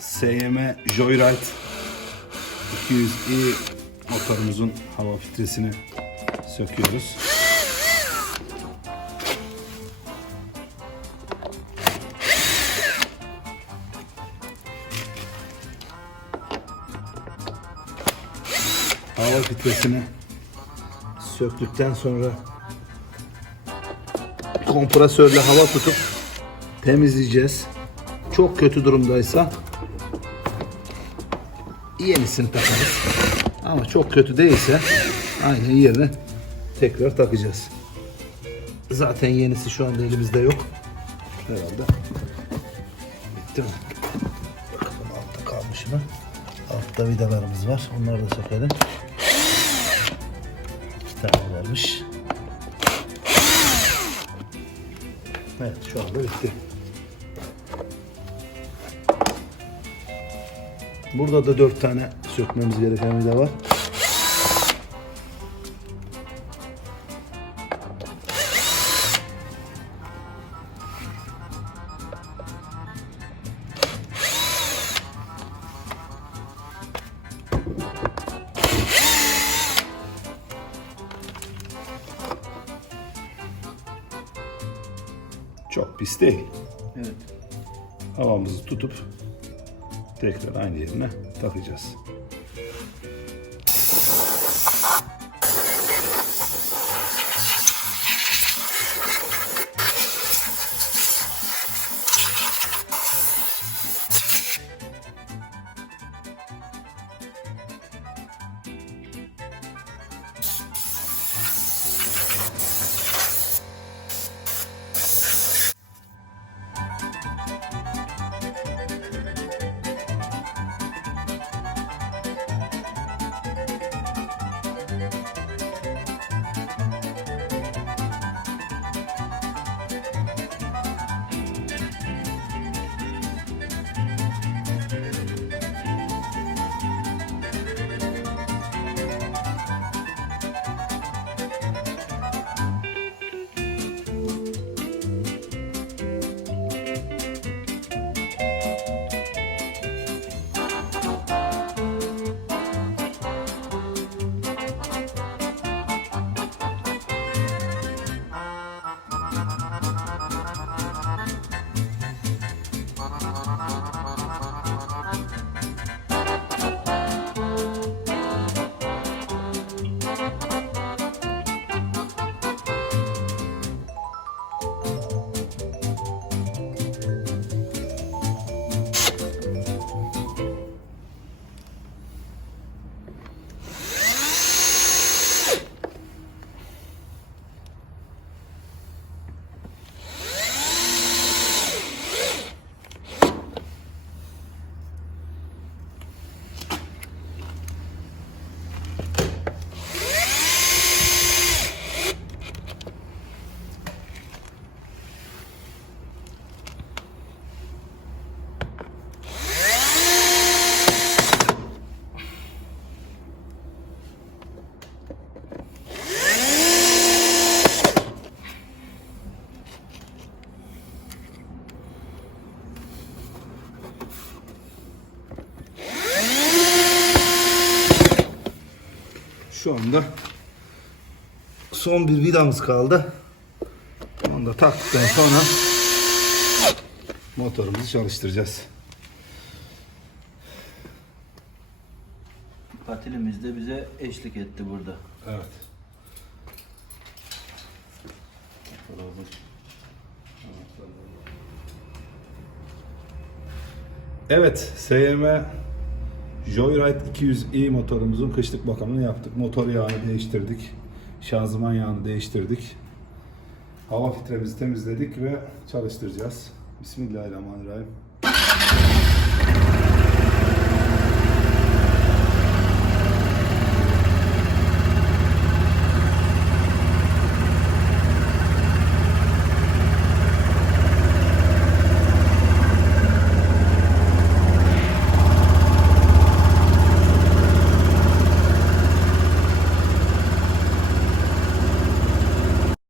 SYM Joyride 200i motorumuzun hava filtresini söküyoruz. Hava filtresini söktükten sonra kompresörle hava tutup temizleyeceğiz. Çok kötü durumdaysa yenisini takarız. Ama çok kötü değilse aynen yerine tekrar takacağız. Zaten yenisi şu anda elimizde yok. Herhalde. Bitti mi? Bakalım altta kalmış mı? Altta vidalarımız var. Onları da sökelim. İki tane varmış. Evet şu anda bitti. Burada da dört tane sökmemiz gereken vida var. Çok pis değil. Evet. havamızı tutup tekrar aynı yerine takacağız. Şu anda son bir vidamız kaldı. Onu da taktıktan sonra motorumuzu çalıştıracağız. Patilimiz de bize eşlik etti burada. Evet. Evet, SYM Joyride 200i motorumuzun kışlık bakımını yaptık. Motor yağını değiştirdik. Şanzıman yağını değiştirdik. Hava filtremizi temizledik ve çalıştıracağız. Bismillahirrahmanirrahim.